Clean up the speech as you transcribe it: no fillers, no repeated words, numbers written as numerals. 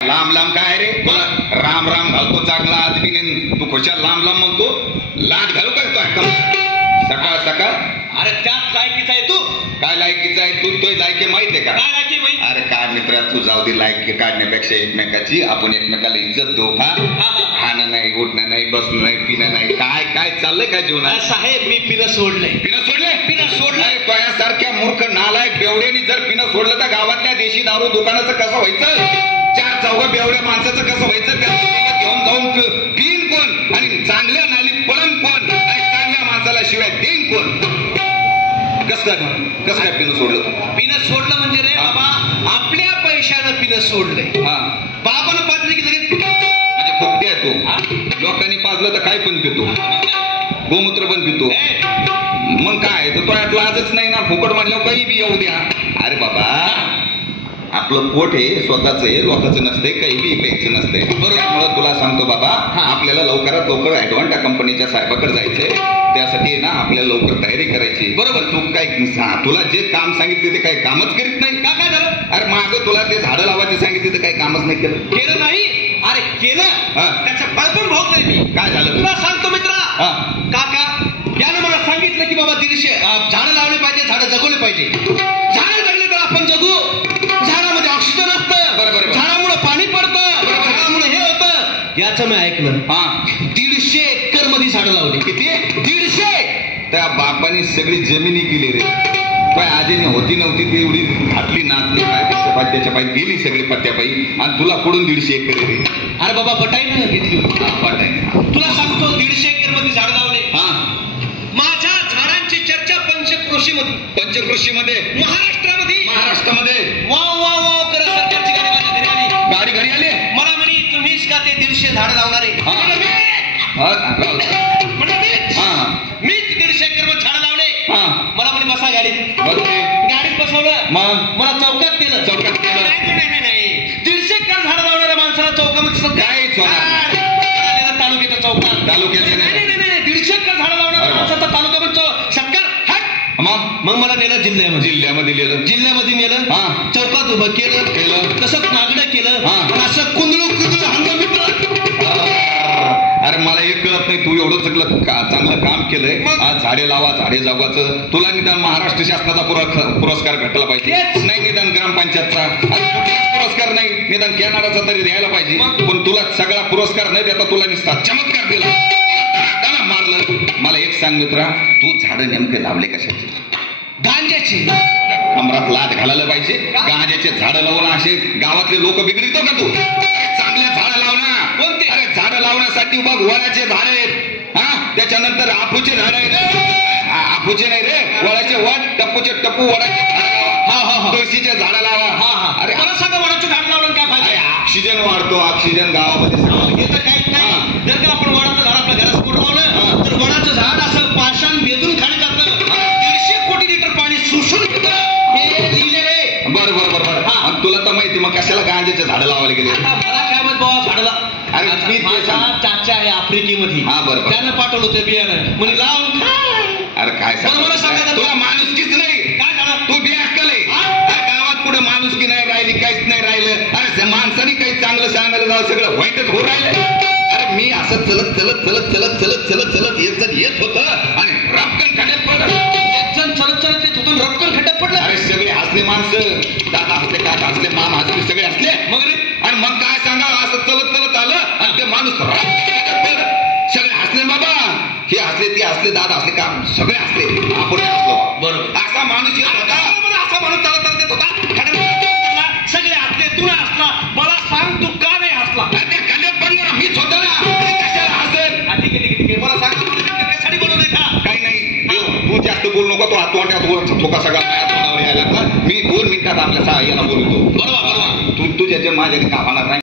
लांब लांब काय रे तुला राम राम घालतो चांगला आदमी तू खुशाल लांब लांब म्हणतो लाट घालू काय सकाळ सकाळ अरे त्यात लायकीचा आहे तू काय लायकीचा आहे तू तो लायकी माहित आहे का काय लायकी माहित अरे काय मित्रा तू जाऊ दे लायकी काढण्यापेक्षा एकमेकाची आपण एकमेकाला इज्जत देऊ खाणं नाही उठणं नाही बसणं नाही पिणं नाही काय काय चाललंय काय जीवनात साहेब मी पिणं सोडलंय पिणं सोडलंय तुझ्यासारख्या मूर्ख नालायक बेवड्यानी जर पिणं सोडलं तर गावातल्या देशी दारू दुकानाचं कसं व्हायचं चार चौघ बेवड्या माणसाचं कसं व्हायचं त्याला घेऊन जाऊन पिन कोण आणि चांगल्या नालीत पडन कोण आणि चांगल्या माणसाला शिवाय देईन कोण कसं काय पिणं सोडलं म्हणजे रे बाबा आपल्या पैशानं पिणं सोडलंय बाबानं पाजलं की लगेच म्हणजे फुकटे आहे तो लोकांनी पाजलं तर काय पण पितो गोमूत्र पण पितो मग काय तर तो यात लाजच नाही ना फुकट म्हणल्यावर काही बी येऊ द्या अरे बाबा आपलं पोट हे स्वतःच आहे लोकांचं नसतंय काही बी प्यायचं नसतंय बरोबर तुला सांगतो बाबा आपल्याला लवकरात लवकर ऍडव्हान्टा कंपनीच्या साहेबाकडे जायचंय त्यासाठी ना आपल्याला लवकर तयारी करायची बरोबर तू काय तुला जे काम सांगितले ते काही कामच करीत नाही का काय झालं अरे मागं तुला ते झाडं लावायचे सांगितले तर काही कामच नाही केलं नाही अरे केलं त्याचं फळ पण भोगतोय मी काय झालं तुला सांगतो मित्रा काका यानं मला सांगितलं की बाबा 150 झाडं लावले पाहिजे झाडं जगवले पाहिजे झाडं जगले तर आपण जगू झाडामध्ये ऑक्सिजन असतं बरोबर झाडामुळे पाणी पडतं झाडामुळे हे होतं याचं मी ऐकलं 150 एकर मध्ये झाडं लावली किती 150 त्या बापाने सगळी जमिनी केली रे काय आजीने होती नव्हती ती एवढी घातली नाचली काय त्याच्या पायी गेली सगळी पत्त्यापायी आणि तुला कडून 150 एकर रे अरे बाबा बटाई घेतली बटाई तुला सांगतो 150 एकर मध्ये झाड लावले माझ्या झाडांची चर्चा पंचकृषीमध्ये महाराष्ट्रामध्ये वाव वाव वाव करत सरकारची गाडी घरी आली मला म्हणे तुम्हीच का ते 150 झाड लावणारे मीच 150 एकर मध्ये झाड लावले मला म्हणे बसा गाडीत बसवलं मला चौकात केलं नाही 150 एकर झाड लावणाऱ्या माणसाला चौकामध्ये काय तालुक्यात नाही 150 एकर झाड लावणाऱ्या माणसाचा तालुक्यामध्ये सत्कार मग मला नेलं जिल्ह्यामध्ये नेलं चौकात उभं केलं कसं नागडं केलं असं कुंदळू हंगामी अरे मला एक कळत नाही तू एवढं चांगलं काम केलंय आज झाडे लावा झाडे जगवायचं तुला निदान महाराष्ट्र शासनाचा पुरस्कार भेटला पाहिजे नाही निदान ग्रामपंचायतचा कुठलाच पुरस्कार नाही निदान कॅनडाचा तरी द्यायला पाहिजे पण तुला सगळा पुरस्कार नाही देता तुला निसता चमत्कार दिला मारलं मला एक सांग मित्रा तू झाडं नेमके लावले कशाचे गांजाची कमरात लाट घालायला पाहिजे गांजाचे झाडं लावून असे गावातले लोक बिघडतो का तू चांगले झाडं लावणार कोणते अरे झाडं लावण्यासाठी बघ वळाचे झाड आहेत त्याच्यानंतर आपूचे झाड आहेत आपूचे नाही रे वळाचे वड टप्पूचे टप्पू वडाचे झाड तुळशीचे झाडं लावा अरे मला सांगा वडाचं झाड लावलं काय पाहिजे ऑक्सिजन वाढतो ऑक्सिजन गावामध्ये येतं काहीच नाही जर का आपण वडाचं झाड आपल्या घरासमोर लावलं तर वडाचं झाड असं पाषाण वेधून खाली जातं 150 कोटी लिटर पाणी शोषून घेतं हे लिहिले रे बरोबर तुला तर माहिती मग कशाला गांजाचे झाडं लावायला गेले मला काय माहित बाबा झाडला अरे चाचा आहे आफ्रिकेमध्ये बरोबर त्यानं पाठवलं होतं बियाणं म्हणजे लावून अरे काय मला सांगायचं तुला माणुसकीच नाही काय झालं तू बेअक्कल आहे गावात पुढे माणुसकी नाही राहिली काहीच नाही राहिलं अरे माणसाने काही चांगलं सांगायला जावं सगळं वाईटच होऊ राहिलं अरे मी असं चलत एक जण येत होत आणि रपकन खड्यात पडलं एक जण चलत येत होतं रपकन खड्यात पडलं अरे सगळे हसले माणसं दादा हसले काका हसले मामा हसले सगळे हसले मग रे आणि मग काय सांगावं असं चलत आलं आणि ते माणूस सगळे हसले बाबा हे हसले ते हसले दादा हसले का सगळे हसले आपण हसलो बरोबर असा माणूस येत होता असा माणूस चालत येत होता सगळे हसले तू नाही हसला मला सांग तू का नाही हसला त्या खड्यात पडणार मीच होतो ना कशाला हसेल ठीक आहे मला सांग कशासाठी बोलवलंय का काही नाही तू जास्त बोलू नको तो हातोंड्यात थोका सगळा यायला लागला मी 2 मिनिटात आपल्या याला बोलतो बरोबर तू तुझ्या माझ्या का होणार नाही